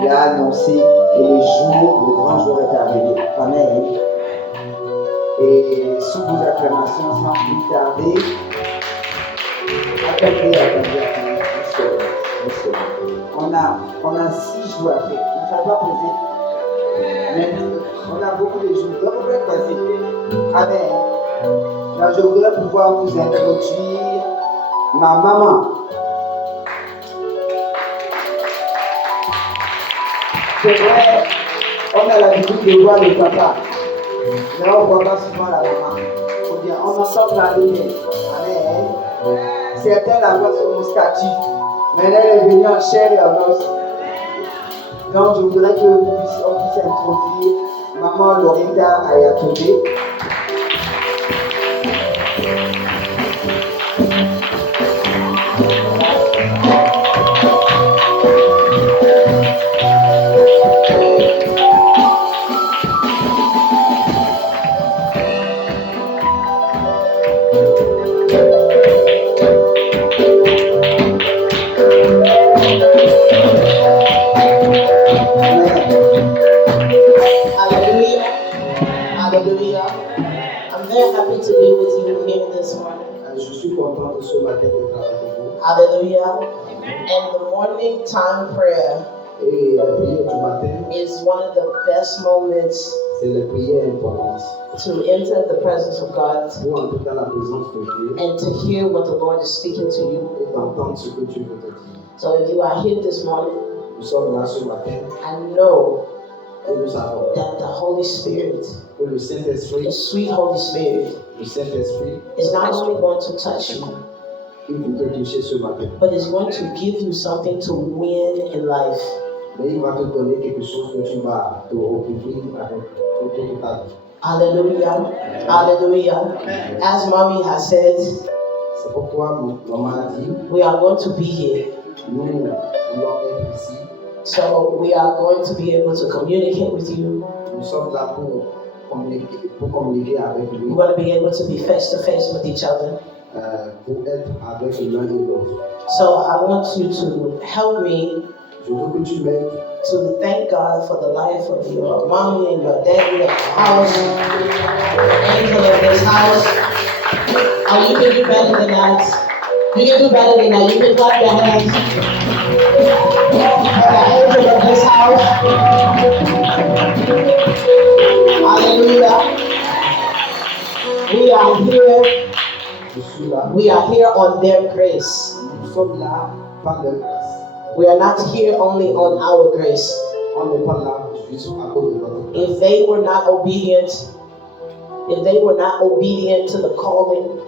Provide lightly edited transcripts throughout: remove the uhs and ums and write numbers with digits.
Il a annoncé que le grand jour est arrivé. Amen. Et sous vos acclamations, sans plus tarder, attendez. On a 6 jours à faire. On ne s'est pas posé. Mais on a beaucoup de jours. Donc on peut passer. Amen. Donc, je voudrais pouvoir vous introduire ma maman. C'est vrai, on a l'habitude de voir le papa, mais on ne voit pas souvent la maman. Ou bien, on entend parler d'elle. Amen. Certains la voient sur mon statut, mais elle est venue en chair et en os. Donc, je voudrais qu'on puisse introduire maman Lorinda Ayatobe. Hallelujah. And the morning time prayer is one of the best moments to enter the presence of God and to hear what the Lord is speaking to you. So if you are here this morning, I know that the Holy Spirit, the sweet Holy Spirit, is not only going to touch you, but it's going to give you something to win in life. Hallelujah. Hallelujah. As mommy has said, we are going to be here. So we are going to be able to communicate with you. We're going to be able to be face to face with each other. So I want you to help me to thank God for the life of your mommy and your daddy at the house, the angel of this house. And you can do better than that. You can do better than that. You can clap your hands for the angel of this house. Hallelujah. We are here on their grace. We are not here only on our grace. If they were not obedient to the calling,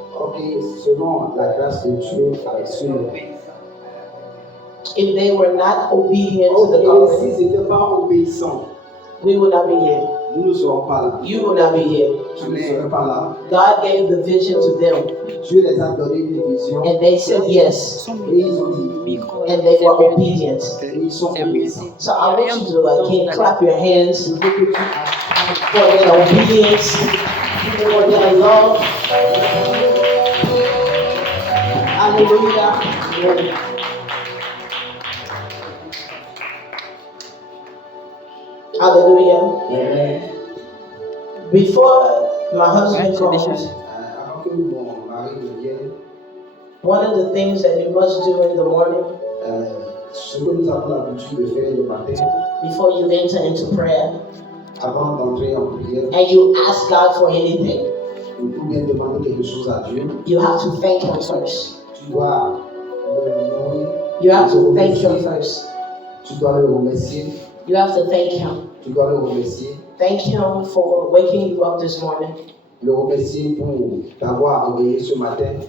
if they were not obedient to the calling, we would not be here. You will not be here. God gave the vision to them. And they said yes. And they were obedient. So I want you to again clap your hands for their obedience, for their love. Hallelujah. Hallelujah. Amen. Before my husband comes, one of the things that you must do in the morning, before you enter into prayer, and you ask God for anything, you have to thank Him first. You have to thank Him first. You have to thank Him. Thank Him for waking you up this morning.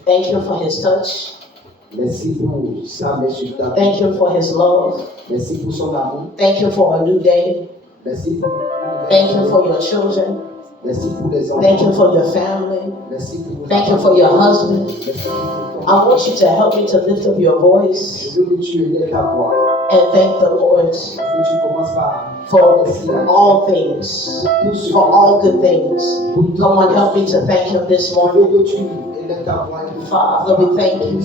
Thank Him for His touch. Thank Him for His love. Thank Him for a new day. Thank Him for your children. Thank Him for your family. Thank Him for your husband. I want you to help me to lift up your voice and thank the Lord for all things, for all good things. Come on, help me to thank Him this morning. Father, we thank you.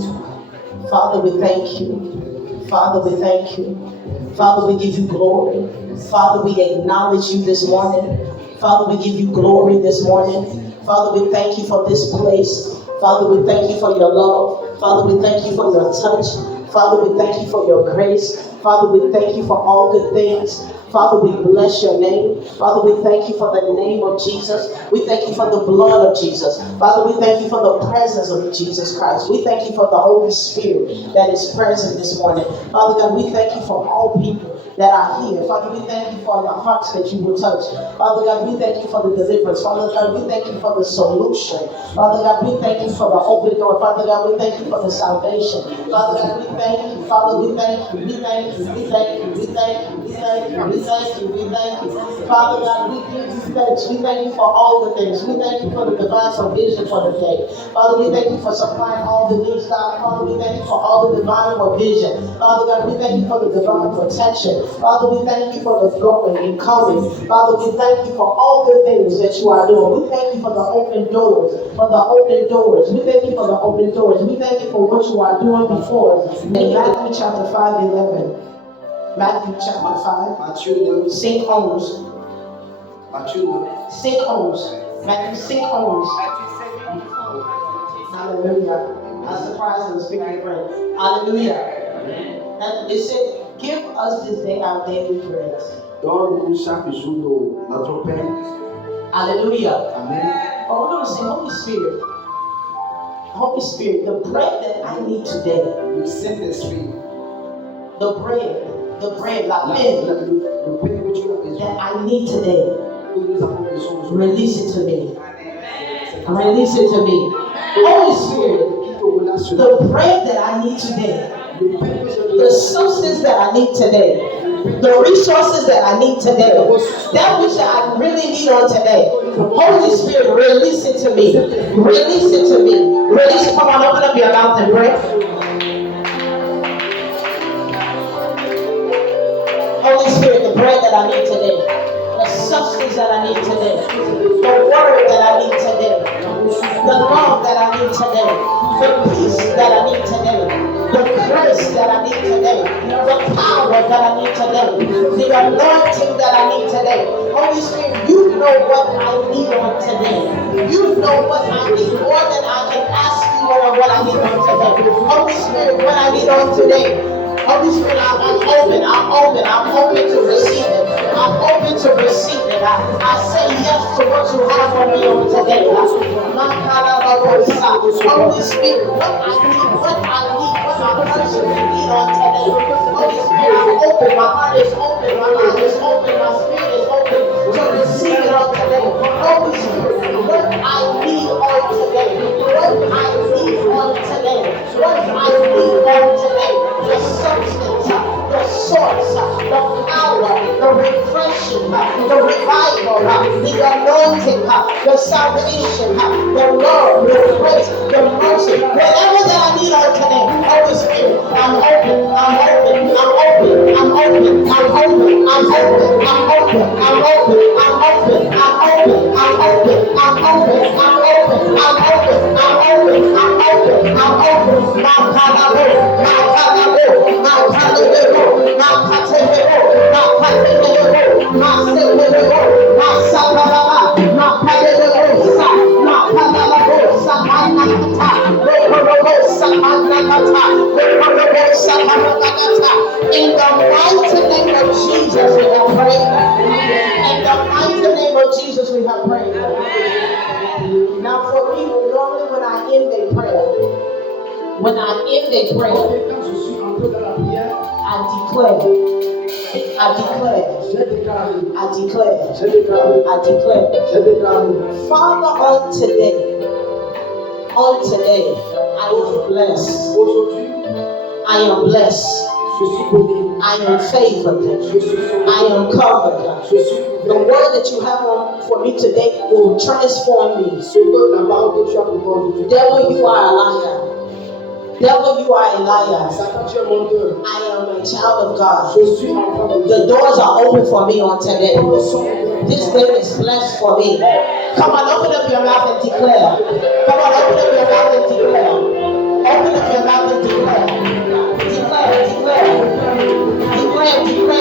Father, we thank you. Father, we thank you. Father, we give you glory. Father, we acknowledge you this morning. Father, we give you glory this morning. Father, we thank you for this place. Father, we thank you for your love. Father, we thank you for your touch. Father, we thank you for your grace. Father, we thank you for all good things. Father, we bless your name. Father, we thank you for the name of Jesus. We thank you for the blood of Jesus. Father, we thank you for the presence of Jesus Christ. We thank you for the Holy Spirit that is present this morning. Father God, we thank you for all people that are here. Father, we thank you for the hearts that you will touch. Father God, we thank you for the deliverance. Father God, we thank you for the solution. Father God, we thank you for the open door. Father God, we thank you for the salvation. Father God, we thank you. Father, we thank you. We thank you. We thank you. We thank you. We thank you. We thank you. We thank you. Father God, we give you thanks. We thank you for all the things. We thank you for the divine provision for the day. Father, we thank you for supplying all the needs, God. Father, we thank you for all the divine provision. Father God, we thank you for the divine protection. Father, we thank you for the going and coming. Father, we thank you for all the things that you are doing. We thank you for the open doors. For the open doors. We thank you for the open doors. We thank you for what you are doing before us. In Matthew chapter 5:11. Matthew chapter 5. Matthieu 9. Sink homes. Matthieu 9. Sink homes. Matthew, sink homes. Hallelujah. I'm surprised I'm speaking French. Hallelujah. And it said, give us this day our daily bread. Donne-nous chaque jour notre pain. Hallelujah. Amen. But we're going to say, Holy Spirit, Holy Spirit, the bread that I need today, Le Saint-Esprit. the bread, la Le pain pain que tu as besoin. that I need today, Que nous avons besoin aujourd'hui. release it to me. Release it to me. Holy Spirit, the bread that I need today, the substance that I need today, the resources that I need today, that which I really need on today. Holy Spirit, release it to me. Release it to me. Release. Come on, open up your mouth and pray. Holy Spirit, the bread that I need today, the substance that I need today, the word that I need today, the love that I need today, the peace that I need today, the grace that I need today, the power that I need today, the anointing that I need today. Holy Spirit, you know what I need on today. You know what I need more than I can ask you or what I need on today. Holy Spirit, what I need on today. Holy Spirit, I'm open to receive it. I'm open to receive it. I say yes to what you have for me on today. Holy Spirit, what I personally need on today. Holy Spirit, I'm open, my heart is open, my mind is open, my spirit is open to receive it on today. Holy Spirit, what I need on today, what I need on today, what I need on today, the substance, the source, the power, the refreshing, the revival, the anointing, the salvation, the love, the grace, the mercy, whatever that I need on today. Holy Spirit, I'm open, I'm open, I'm open, I'm open, I'm open, I'm open, I'm open, I'm open, I'm open, I'm open, I'm open, I'm open, I'm open, I'm open, I'm open, I'm open, I'm open, my palabo, my palabo, my palabo, my palabo, my palabo, my palabo, my sabalaba, my palabo, my palabo, sabanakata, in the mighty name of Jesus we have prayed. In the mighty name of Jesus we have prayed. Now for me, normally when I end a prayer, Father, on today, I am blessed. I am blessed. I am favored. I am covered. The word that you have for me today will transform me. Devil, you are a liar. Devil, you are a liar. I am a child of God. The doors are open for me on today. This day is blessed for me. Come on, open up your mouth and declare. Come on, open up your mouth and declare. Open up your mouth and declare. Declare, declare. Declare, declare.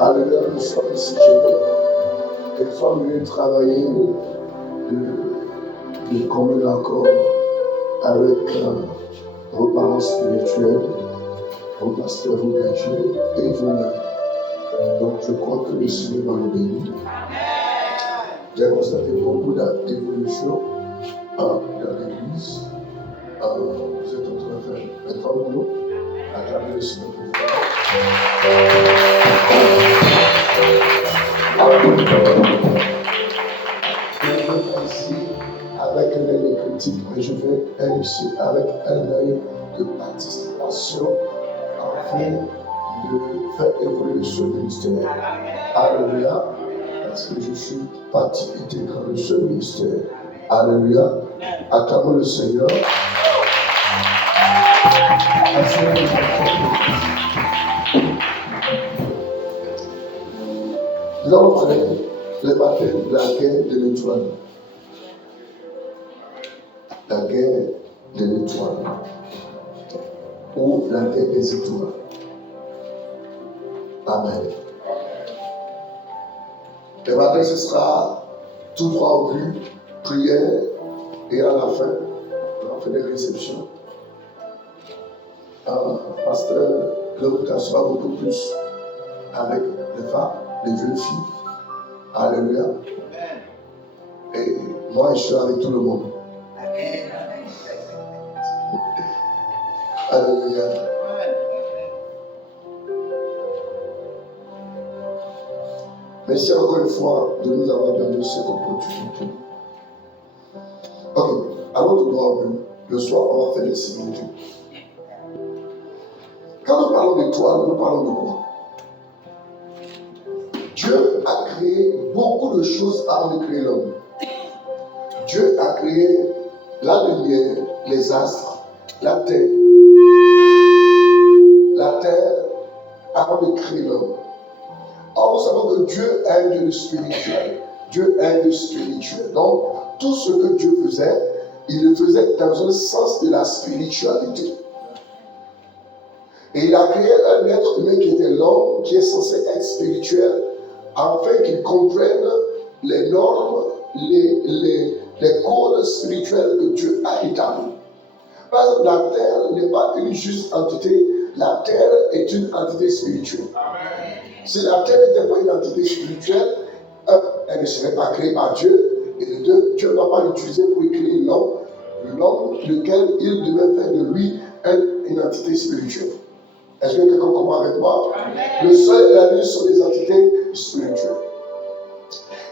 Alléluia, nous sommes ici chez nous. Et nous sommes venus travailler de commun accord avec vos parents spirituels, vos pasteurs, vos bergers et vous-même. Donc je crois que le Seigneur va nous bénir. J'ai constaté beaucoup d'évolution dans l'église. Vous êtes en train de faire un grand boulot. Acclamez le Seigneur pour vous. Je vais ici avec un œil critique, mais je vais ici avec un œil de participation afin de faire évoluer ce ministère. Alléluia. Parce que je suis partie intégrante de ce ministère. Alléluia. Acclamons le Seigneur. Nous allons parler le matin de la guerre de l'étoile. La guerre de l'étoile. Ou la guerre des étoiles. Amen. Le matin, ce sera tout droit au but, prière, et à la fin des réceptions. Pasteur Claude sera beaucoup plus avec les femmes, les jeunes filles. Alléluia. Et moi, je suis avec tout le monde. Alléluia. Merci encore une fois de nous avoir donné cette opportunité. Ok, allons tout droit au but. Le soir, on va faire les similitudes. Quand nous parlons d'étoiles, nous parlons de quoi? Dieu a créé beaucoup de choses avant de créer l'homme. Dieu a créé la lumière, les astres, la terre avant de créer l'homme. Or, nous savons que Dieu est un Dieu spirituel. Dieu est un Dieu spirituel. Donc, tout ce que Dieu faisait, il le faisait dans un sens de la spiritualité. Et il a créé un être humain qui était l'homme, qui est censé être spirituel, afin qu'il comprenne les normes, les codes spirituels que Dieu a établis. Parce que la terre n'est pas une juste entité, la terre est une entité spirituelle. Amen. Si la terre n'était pas une entité spirituelle, elle ne serait pas créée par Dieu. Et de deux, Dieu ne va pas l'utiliser pour créer l'homme, lequel il devait faire de lui une entité spirituelle. Est-ce que quelqu'un comprend avec moi? Amen. Le soleil et la lune sont des entités spirituelles.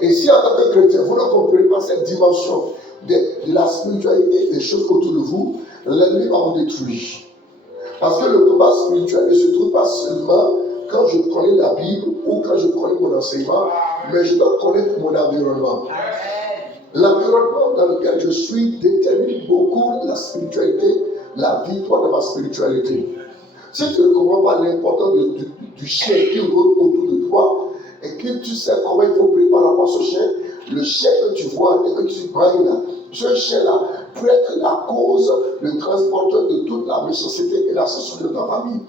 Et si en tant que chrétien, vous ne comprenez pas cette dimension de la spiritualité des choses autour de vous, l'ennemi va vous détruire. Parce que le combat spirituel ne se trouve pas seulement quand je connais la Bible ou quand je connais mon enseignement, mais je dois connaître mon environnement. L'environnement dans lequel je suis détermine beaucoup la spiritualité, la victoire de ma spiritualité. Si tu ne comprends pas l'importance du chien qui roule autour de toi et que tu sais comment il faut préparer à ce chien, le chien que tu vois et que tu brailles là, ce chien-là peut être la cause, le transporteur de toute la méchanceté et la société de ta famille.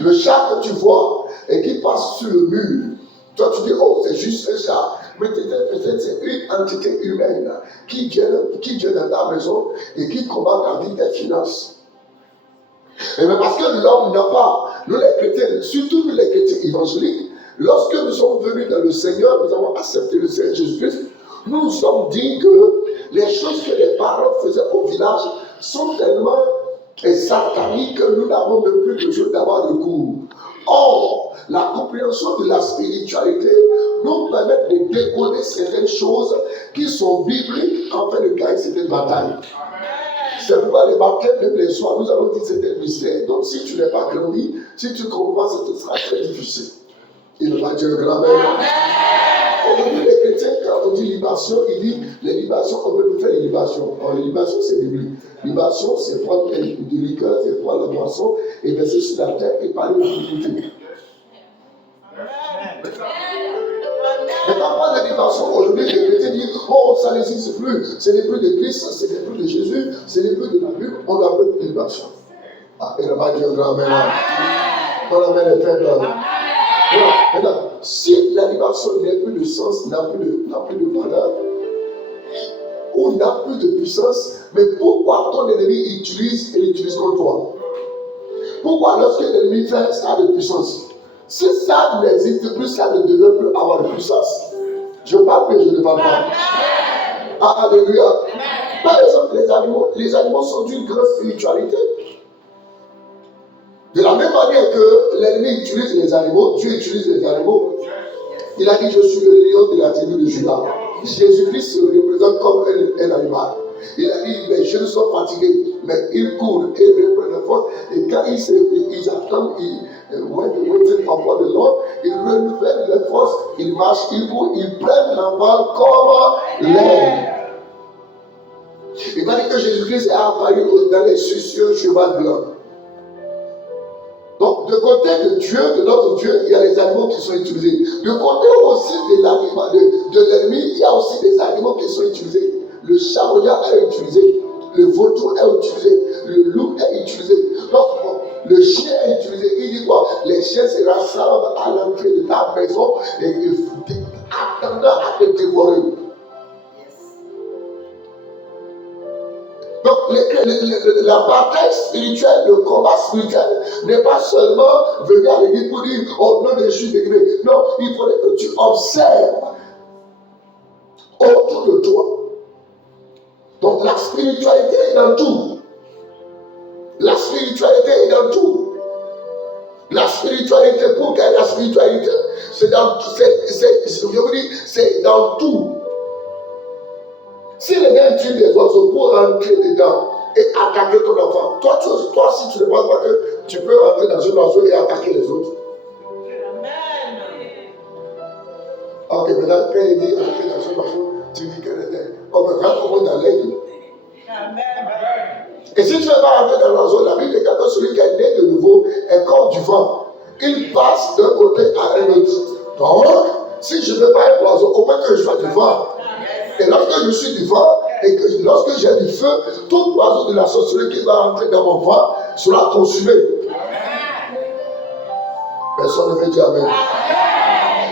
Le chat que tu vois et qui passe sur le mur, toi tu dis, oh c'est juste un chat, mais peut-être c'est une entité humaine qui vient dans ta maison et qui combat ta vie, tes finances. Et bien parce que l'homme n'a pas, nous les chrétiens, surtout nous les chrétiens évangéliques, lorsque nous sommes venus dans le Seigneur, nous avons accepté le Seigneur Jésus-Christ, nous nous sommes dit que les choses que les parents faisaient au village sont tellement sataniques que nous n'avons même plus besoin d'avoir de cours. Or, la compréhension de la spiritualité nous permet de décoder certaines choses qui sont bibliques afin de gagner certaines batailles. C'est pourquoi les baptêmes, même les soirs, nous allons dire que c'est un mystère. Donc si tu n'es pas grandi, si tu ne comprends pas, ce sera très difficile. Il va dire grand-mère. Aujourd'hui, les chrétiens, quand on dit libation, ils disent les libations, on peut plus faire les libations. Or, les libations, c'est biblique. Libation, c'est prendre du liqueur, c'est prendre la boisson et verser sur la terre et parler de l'humanité. Mais quand on parle de libation, aujourd'hui, les chrétiens disent oh, ça n'existe plus. Ce n'est plus de Christ, ce n'est plus de Jésus, ce n'est plus de la Bible, on appelle libation. Ah, il va dire grand-mère. On appelle les faibles. Non, Maintenant, si l'animation n'a plus de sens, n'a plus de valeur, ou n'a plus de puissance, mais pourquoi ton ennemi l'utilise contre toi? Pourquoi lorsque l'ennemi fait ça de puissance? Si ça n'existe plus, ça ne devrait plus avoir de puissance. Je parle, mais je ne parle pas. Ah, alléluia. Par exemple, les animaux sont d'une grande spiritualité. De la même manière que l'ennemi utilise les animaux, Dieu utilise les animaux. Il a dit, je suis le lion de la tribu de Juda. Jésus-Christ se représente comme un animal. Il a dit, les jeunes sont fatigués, mais ils courent et reprennent la force. Et quand ils attendent, waiting upon the Lord, ils renouvellent les forces, ils marchent, ils courent, ils prennent l'envol comme l'air. Il va dire que Jésus-Christ est apparu dans les cieux cheval blanc. Donc, de côté de Dieu, de notre Dieu, il y a les animaux qui sont utilisés. De côté aussi de l'ennemi, il y a aussi des animaux qui sont utilisés. Le charognard est utilisé, le vautour est utilisé, le loup est utilisé. Donc, le chien est utilisé. Il dit quoi? Les chiens se rassemblent à l'entrée de ta maison et attendant à te dévorer. Donc, la bataille spirituelle, le combat spirituel n'est pas seulement venir à l'église pour dire oh non, je suis dégré. Non, il faudrait que tu observes autour de toi. Donc, la spiritualité est dans tout. La spiritualité est dans tout. La spiritualité, pour qu'il y ait la spiritualité, c'est dans tout. Si les gars tuent des oiseaux pour rentrer dedans et attaquer ton enfant, toi si tu ne penses pas que tu peux rentrer dans un oiseau et attaquer les autres. Amen. Ok, maintenant, quand il dit rentrer dans un oiseau, tu dis qu'elle était. Oh, mais rentre au moins dans l'aigle. Amen. Et si tu ne veux pas rentrer dans l'oiseau, la Bible dit que celui qui est né de nouveau est comme du vent. Il passe d'un côté à un autre. Donc, si je ne veux pas être l'oiseau, au moins que je fasse du vent. Et lorsque je suis du vent, et que lorsque j'ai du feu, tout oiseau de la sorcellerie qui va rentrer dans mon vent sera consumé. Personne ne veut dire Amen.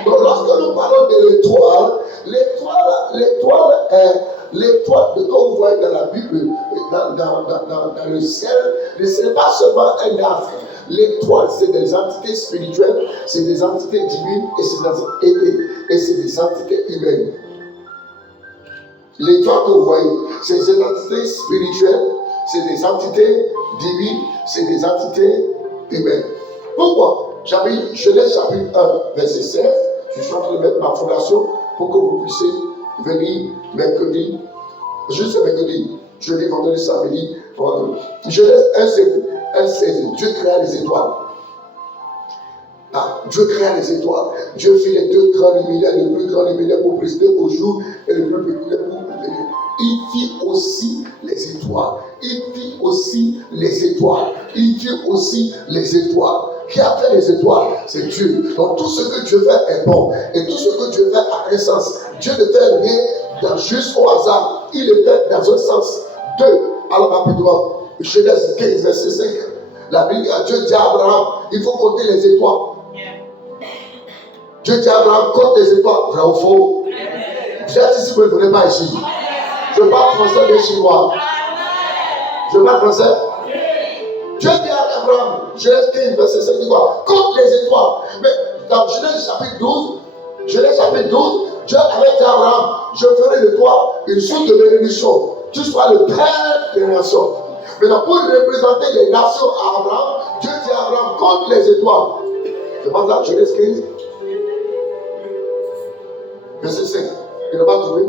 Donc lorsque nous parlons de l'étoile que vous voyez dans la Bible, dans le ciel, ce n'est pas seulement un astre. L'étoile, c'est des entités spirituelles, c'est des entités divines et c'est des entités humaines. L'étoile que vous voyez, c'est des entités spirituelles, c'est des entités divines, c'est des entités humaines. Pourquoi? Genèse chapitre 1, verset 16, je suis en train de mettre ma fondation pour que vous puissiez venir mercredi, juste mercredi, jeudi, vendredi, samedi, vendredi. Genèse 1, 16, Dieu créa les étoiles. Ah, Dieu créa les étoiles. Dieu fit les deux grands luminaires, le plus grand luminaire pour présider au jour et le plus petit pour venir. Il fit aussi les étoiles. Il fit aussi les étoiles. Il fit aussi les étoiles. Qui a fait les étoiles? C'est Dieu. Donc tout ce que Dieu fait est bon. Et tout ce que Dieu fait a un sens. Dieu ne fait rien juste au hasard. Il le fait dans un sens. 2. Alors rapidement. Genèse 15, verset 5. La Bible a Dieu dit à Abraham, il faut compter les étoiles. Dieu dit à Abraham, compte les étoiles. Vrai ou faux? Vous êtes ici, vous ne venez pas ici. Je parle français des Chinois. Je parle français. Dieu dit à Abraham, Genèse 15, verset 5, dit quoi? Compte les étoiles. Mais dans Genèse chapitre 12, Dieu avait dit à Abraham, je ferai de toi une source de bénédiction. Tu seras le père des nations. Maintenant, pour représenter les nations à Abraham, Dieu dit à Abraham, compte les étoiles. Je pense à Genèse 15, verset 5. Il n'a pas trouvé.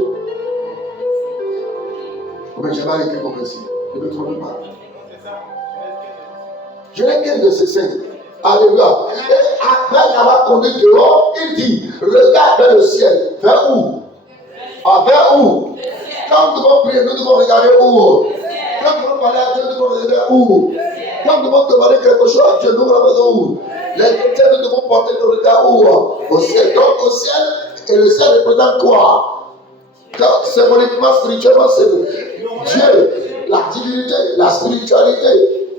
Mais je vais aller écrire comme ici. Je ne me trompe pas. Genèse 15, verset 5. Alléluia. Et après l'avoir conduit dehors, il dit, regarde vers le ciel. Vers où? Ah, vers où? Quand nous devons prier, nous devons regarder où? Quand nous devons parler à Dieu, nous devons regarder où? Quand nous devons demander quelque chose à Dieu, nous devons regarder où? Les chrétiens, nous devons porter nos regards où? Au ciel. Donc au ciel, et le ciel représente quoi? Quand symboliquement, spirituellement, c'est Dieu, la divinité, la spiritualité.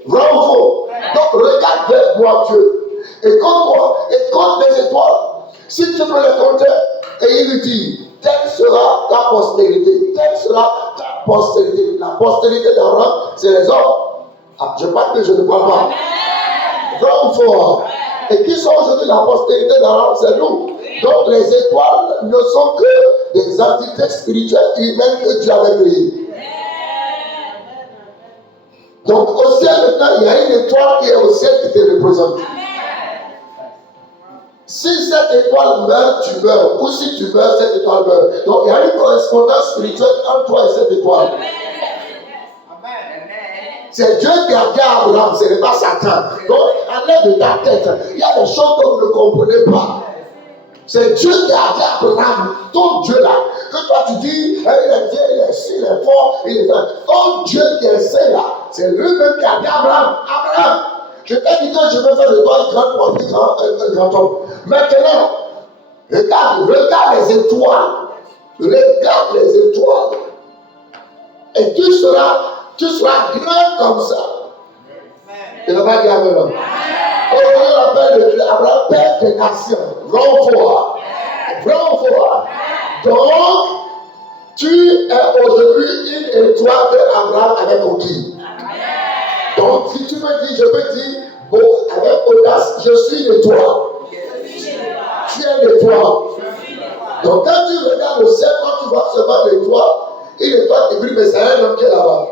Vrai ou faux? Donc regarde vers moi Dieu. Et compte quoi? Et compte des étoiles. tu peux les compter, et il lui dit, telle sera ta postérité, telle sera ta postérité. La postérité d'Abraham, c'est les hommes. Ah, je parle que je ne parle pas. Grand fort. Et qui sont aujourd'hui la postérité d'Abraham? C'est nous. Donc les étoiles ne sont que des entités spirituelles humaines que Dieu avait créées. Donc au ciel maintenant, il y a une étoile qui est au ciel qui te représente. Si cette étoile meurt, tu meurs. Ou si tu meurs, cette étoile meurt. Donc il y a une correspondance spirituelle entre toi et cette étoile. C'est Dieu qui a dit à Abraham, ce n'est pas Satan. Donc enlève de ta tête. Il y a des choses que vous ne comprenez pas. C'est Dieu qui a dit à Abraham, ton Dieu là, que toi tu dis, il est Dieu, il est si, il est fort, il est fort. Ton Dieu qui est saint là, c'est lui-même qui a dit à Abraham, Abraham, je t'ai dit que je vais faire de toi un grand homme. Maintenant, regarde les étoiles. Regarde les étoiles. Et tu seras grand comme ça. Il n'a pas dit Abraham. On appelle Abraham père des nations. Grand fort. Donc, tu es aujourd'hui une étoile que Abraham avait conquis. Donc, si tu me dis, je peux dire, bon, avec audace, je suis une étoile. Tu es une étoile. Donc, quand tu regardes le ciel, quand tu vois seulement l'étoile, une étoile qui brille, mais c'est un homme qui est là-bas.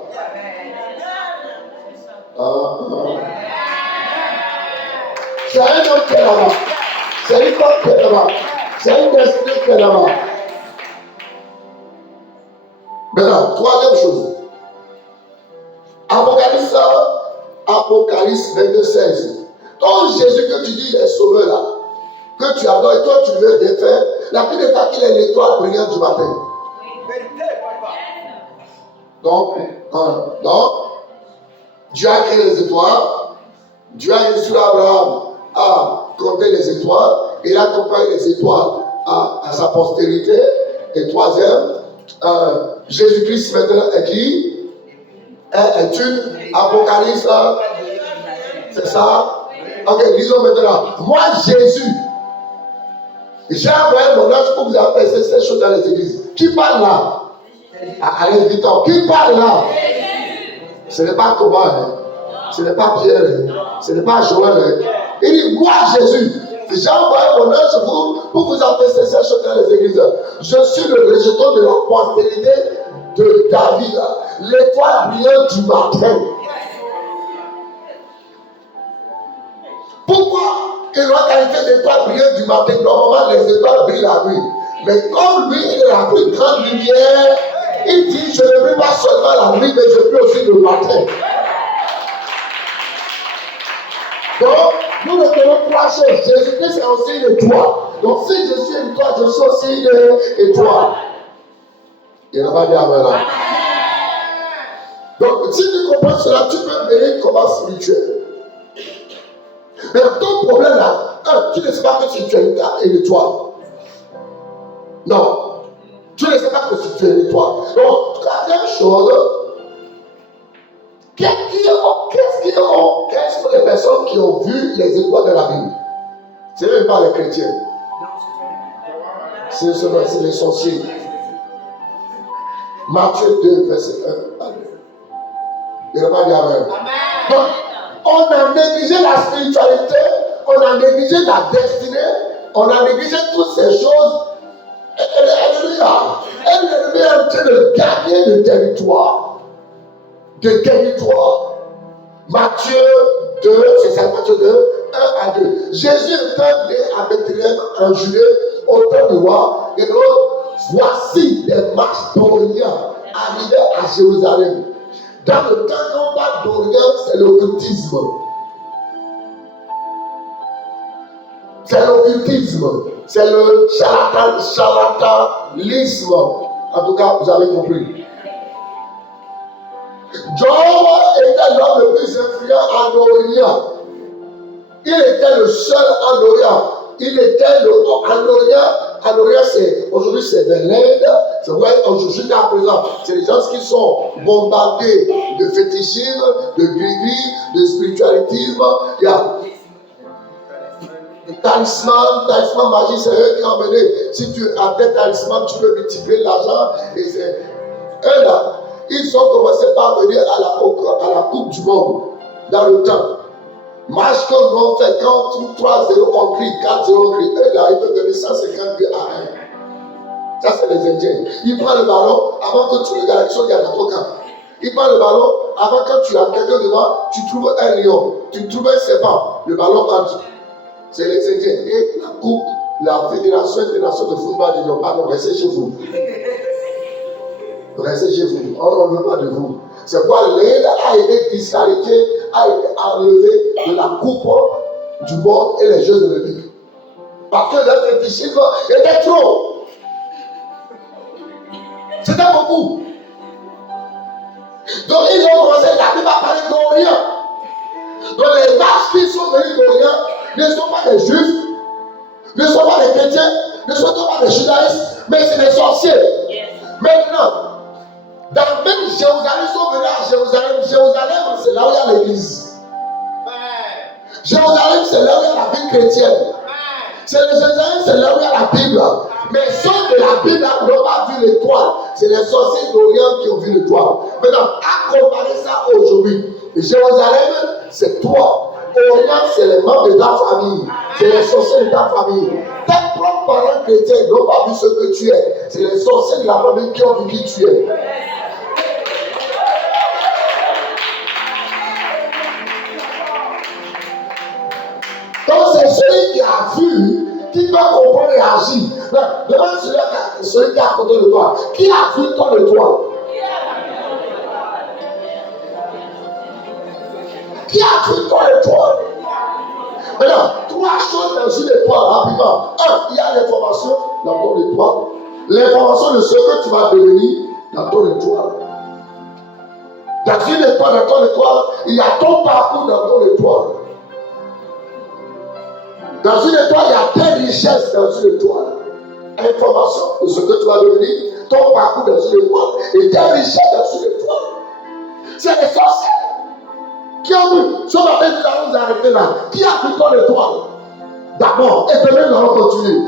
C'est un homme qui est là-bas. C'est une femme qui est là-bas. C'est une destinée qui est là-bas. Maintenant, troisième chose. Apocalypse 22, 16. Ton Jésus que tu dis, il est sauveur là, que tu adores et toi tu veux défaire, la Bible dit qu'il est l'étoile brillante du matin. Donc, Dieu a créé les étoiles. Dieu a instruit Abraham à compter les étoiles. Il a comparé les étoiles à sa postérité. Et troisième, Jésus-Christ maintenant est qui? Est une Apocalypse. C'est ça? Ok, lisons maintenant. Moi, Jésus, j'ai envoyé mon ange pour vous apaiser ces choses dans les églises. Qui parle là? Allez, Victor. Qui parle là? Ce n'est pas Thomas, hein? Ce n'est pas Pierre, hein? Ce n'est pas Joël. Hein? Il dit, moi, Jésus, j'ai envoyé mon ange pour vous apaiser ces choses dans les églises. Je suis le rejeton de la postérité de David, l'étoile brillante du matin. Pourquoi il doit qualifier d'étoile brillante du matin? Normalement, les étoiles brillent la nuit. Mais comme lui, il est la plus grande lumière, il dit, je ne brille pas seulement la nuit, mais je brille aussi le matin. Donc, nous retenons trois choses. Jésus-Christ est aussi une étoile. Donc, si je suis une étoile, je suis aussi une étoile. Il n'a pas dit Amen. Donc, si tu comprends cela, tu peux venir comme un spirituel. Mais ton problème là, tu ne sais pas que si tu es une étoile. Non. Tu ne sais pas que si tu es une étoile. Donc, troisième chose, quelles sont les personnes qui ont vu les étoiles de la Bible? Ce n'est même pas les chrétiens. C'est les sorciers. Matthieu 2, verset 1 à 2. Il n'a pas dit Amen. Donc, on a négligé la spiritualité, on a négligé la destinée, on a négligé toutes ces choses. Alléluia. Elle est en train de gagner le territoire. Matthieu 2, c'est ça, Matthieu 2, 1 à 2. Jésus est né à Bethléem en Judée, au temps du roi. Et donc, voici des Macédoniens arrivés à Jérusalem. Dans le temps qu'on parle d'Orient, c'est l'occultisme. C'est l'occultisme. C'est le charlatanisme. En tout cas, vous avez compris. Job était l'homme le plus influent en Orient. Il était le seul en Orient. Il était en Orient, aujourd'hui c'est de l'Inde. C'est vrai, aujourd'hui jusqu'à présent, c'est les gens qui sont bombardés de fétichisme, de gris, de spiritualisme. Le talisman magique, c'est eux qui ont mené. Si tu as des talismans, tu peux multiplier l'argent. Et c'est eux là. Ils ont commencé par venir à la Coupe du Monde dans le temps. Match que nous avons fait quand 3-0 on crie, 4-0 on crie. Eux là, ils peuvent donner 152 à 1. Ça, c'est les Indiens. Ils prennent le ballon avant que tu regardes l'action, il y a ton camp. Ils prennent le ballon avant que tu as quelqu'un devant, tu trouves un lion, tu trouves un serpent, le ballon entre. C'est les Indiens. Et la Coupe, la Fédération internationale de football dit non, pardon, restez chez vous. Restez chez vous. On ne veut pas de vous. C'est pourquoi l'Inde a été disqualifié, a été enlevé de la Coupe du monde et les Jeux olympiques. Parce que le fétichisme était trop. C'était beaucoup. Donc ils ont commencé, la Bible a parlé d'Orient. Donc les vaches qui sont venus d'Orient ne sont pas des juifs, ne sont pas des chrétiens, ne sont pas des judaïstes, mais c'est des sorciers. Maintenant, dans même Jérusalem, ils sont venus à Jérusalem. Jérusalem, c'est là où il y a l'église. Jérusalem, c'est là où il y a la vie chrétienne. C'est Jérusalem, c'est là où il y a la Bible. Mais ceux de la Bible n'ont pas vu l'étoile. C'est les sorciers d'Orient qui ont vu l'étoile. Maintenant, à comparer ça aujourd'hui, Jérusalem, c'est toi. Orient, c'est les membres de ta famille. C'est les sorciers de ta famille. Tes propres parents chrétiens n'ont pas vu ce que tu es. C'est les sorciers de la famille qui ont vu qui tu es. Donc c'est celui qui a vu qui doit comprendre et agir. Demande celui qui est à côté de toi. Qui a vu ton étoile? Qui a vu ton étoile? Maintenant, trois choses dans une étoile rapidement. Un, il y a l'information dans ton étoile. L'information de ce que tu vas devenir dans ton étoile. Dans une étoile, dans ton étoile, il y a ton parcours dans ton étoile. Dans une étoile, il y a tes richesses dans une étoile. Information de ce que tu vas devenir, ton parcours dans une étoile et tes richesses dans une étoile. C'est les sorciers qui ont vu. Ce matin, nous allons nous arrêter là. Qui a vu ton étoile? D'abord, et demain, nous allons continuer.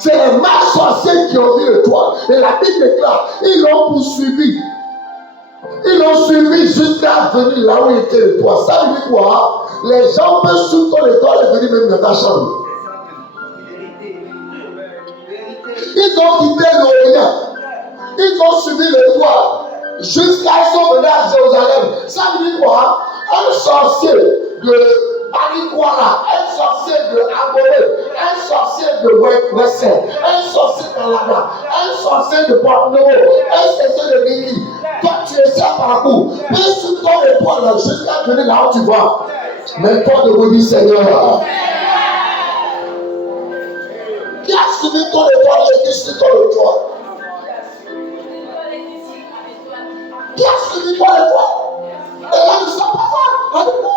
C'est les mages sorciers qui ont vu l'étoile. Et la Bible déclare, ils l'ont poursuivi. Ils l'ont suivi jusqu'à venir là où était l'étoile. Ça veut dire quoi? Les gens peuvent suivre ton étoile et venir même dans ta chambre. Ils ont quitté l'Orient. Ils ont suivi l'étoile jusqu'à ce qu'ils sont venus à Jérusalem. Ça veut dire quoi? Un sorcier de Balikwara, un sorcier de Amoré, un sorcier de Wessel, un sorcier d'Alana, un sorcier de Porno, un sorcier de Niki. Toi, tu es ça parcours. Mais sur ton étoile jusqu'à venir là où tu vas. Mais toi de vous dire, Seigneur, qui a suivi ton étoile et qui suit ton étoile? Qui a suivi ton étoile? Et là, nous ne sommes pas ça. On dit non.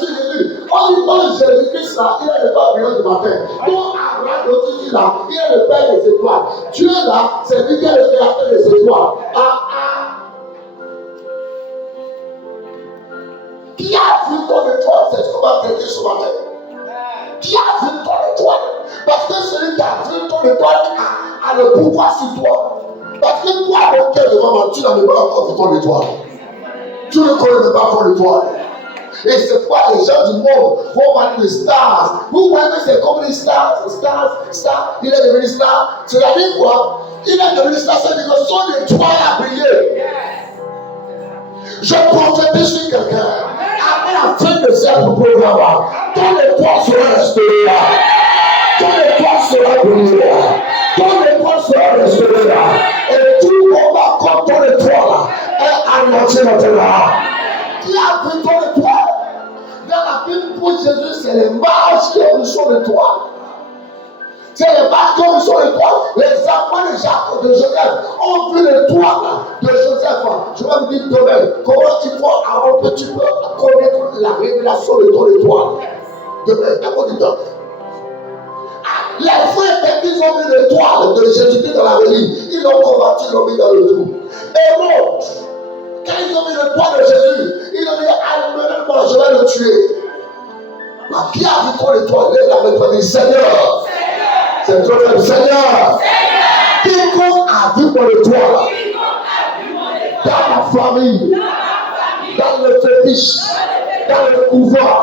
Jésus. On dit non, Jésus-Christ là, il est le Père du matin. Toi, Abraham, l'autre dit là, il est le Père des étoiles. Dieu là, c'est lui qui est le créateur des étoiles. Qui a vu ton étoile? C'est ce qu'on va traiter ce matin. Qui a vu ton étoile? Parce que celui qui a vu ton étoile a le pouvoir sur toi. Parce que toi, mon cœur devant moi, tu n'avais pas encore vu ton étoile. Tu ne connais pas ton étoile. Et c'est pourquoi les gens du monde vont parler de stars. Vous voyez que c'est comme les stars. Il est devenu star. C'est-à-dire quoi? Il est devenu star, c'est-à-dire que son étoile a brillé. Je prophétise sur quelqu'un. Après la fin de ce programme, ton étoile sera restaurée là. Ton étoile sera brillée là. Ton étoile sera restaurée là. Et tout combat contre ton étoile est annoncé maintenant. Qui a vu ton étoile? Dans la Bible pour Jésus, c'est les mages qui ont vu son étoile. C'est les mages qui ont vu son étoile. Les enfants de Jacques, de Joseph ont vu l'étoile de Joseph. Je vais vous dire demain comment il faut avant que tu peux connaître la révélation de ton étoile. Demain, d'abord du temps. Les frères, quand ils ont vu l'étoile de Jésus-Christ dans la ville, ils l'ont combattu, ils l'ont mis dans le trou. Et bon, quand ils ont vu l'étoile de Jésus, ils ont dit, amenez-moi, je vais le tuer. Qui a victoire de toi? Lève la main pour dire Seigneur. C'est trop faible. Seigneur. Quiconque a victoire de toi dans ma famille, dans le fétiche, dans le pouvoir,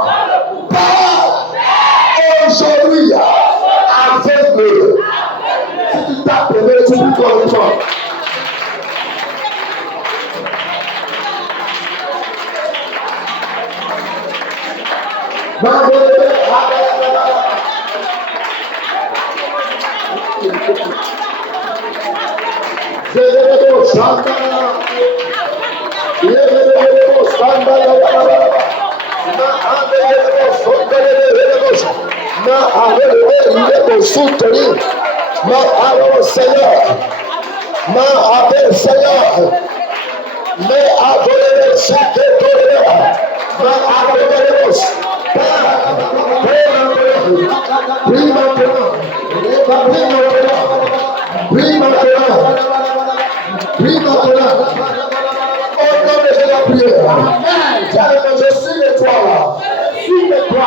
aujourd'hui, aveugle. Si tu tapes, tu peux victoire de toi.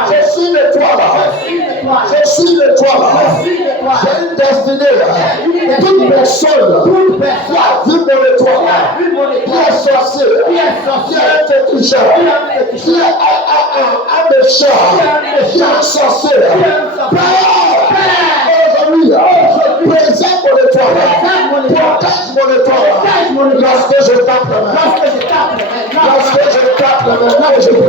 Je suis l'étoile. Je suis l'étoile. J'ai une destinée. Toute personne qui a vu mon étoile, qui est sorcier, qui est un féticheur, qui est un méchant, qui est un sorcier. Aujourd'hui, présente mon étoile. Protège mon étoile. Lorsque je tape la main. Lorsque je tape la main, je prie.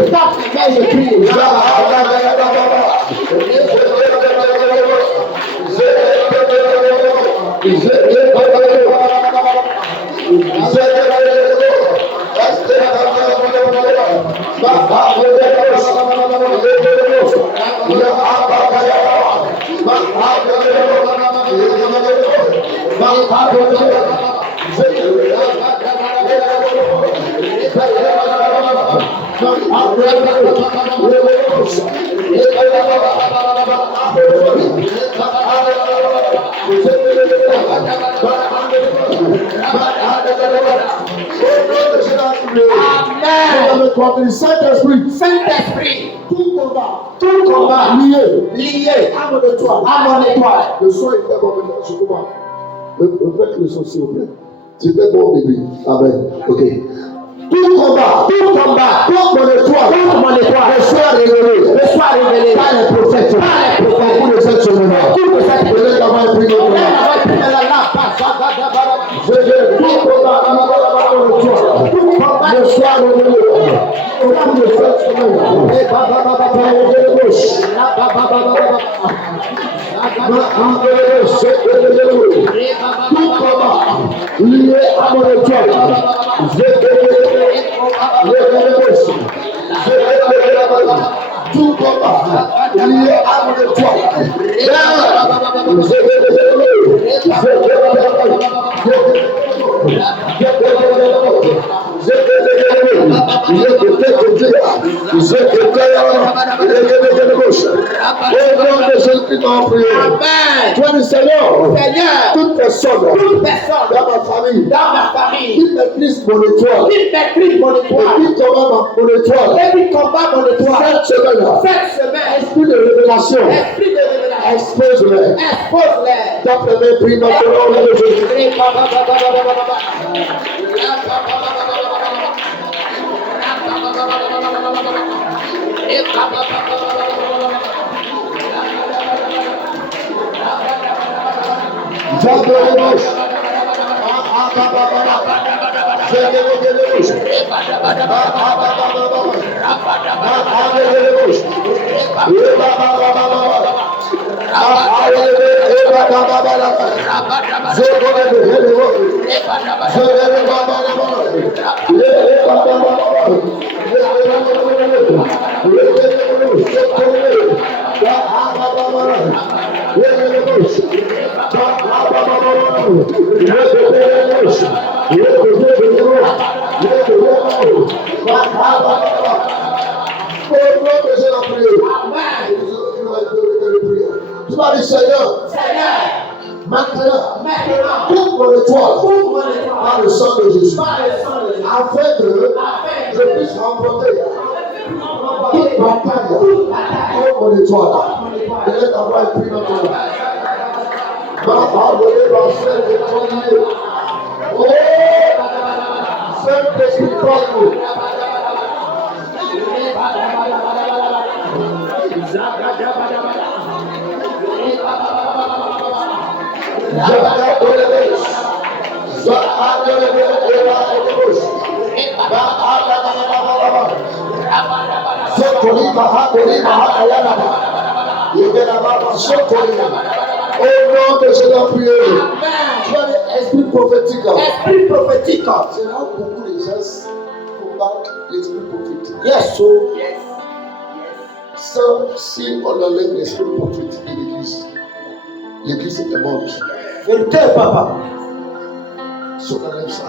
Saint-Esprit, tout combat lié à mon étoile. Le son était bon, je comprends. Faites le son, s'il vous plaît. C'était bon au début. Amen. Ok. Tout combat contre mon étoile, le soir révélé par les prophètes. Au cours de cette semaine-là. Je vais d'abord prier pour moi. Je vais tout combat contre mon étoile. Le soir révélé au cours de cette semaine-là. Tout combat lié à mon étoile. Tout combat lié à mon étoile. Toute personne dans ma famille qui maîtrise mon étoile, qui combat mon étoile, cette semaine, esprit de révélation, expose-les. Tape les mains, prie maintenant, le Jésus. Tu vas dire Seigneur, maintenant, couvre mon étoile par le sang de Jésus, afin que je puisse remporter toute bataille mon étoile. Et ta voix est prise dans ton âme. Ma parole va faire de ton lieu. Oh, Saint-Esprit, parle-nous. Oh non, que je dois prier. Tu as l'esprit prophétique. Esprit prophétique. C'est là où beaucoup de gens combattent l'esprit prophétique. Yes, so. Si on enlève l'esprit prophétique de l'église, l'église est morte. Vérité, papa. Si on enlève ça,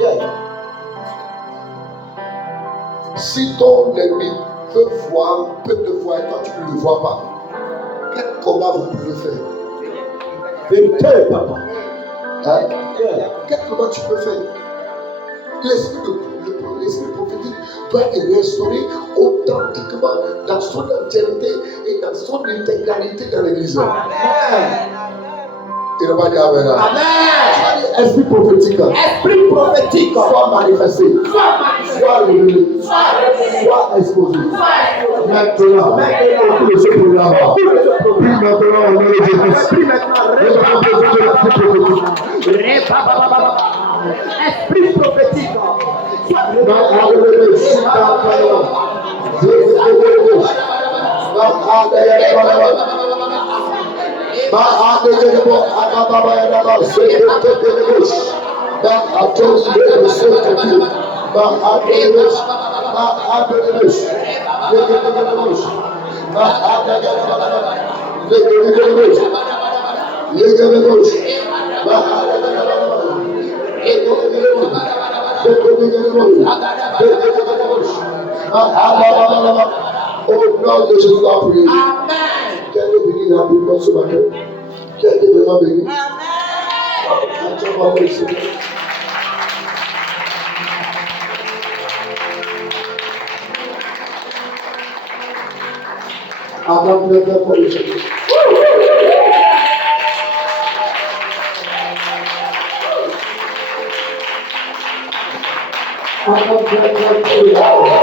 Yeah. si ton ennemi peut te voir et toi tu ne le vois pas, quel combat vous pouvez faire? Vérité, papa. Hein? Yeah. Quel combat tu peux faire? L'esprit prophétique doit être restauré authentiquement dans son entièreté et dans son intégralité dans l'église. Amen. Il n'a pas dit Amen. Amen. Esprit prophétique. Esprit prophétique. Soit manifesté. Soit révélé. Soit exposé. Maintenant. Tout le secret là-bas. Puis maintenant, on est les églises. Esprit maintenant. Esprit prophétique. Au nom de Jésus, la prière. Amen. Quel est béni rapidement ce matin? Quel est vraiment béni? Amen. Avant de faire pour le Seigneur. Avant de faire pour le Seigneur.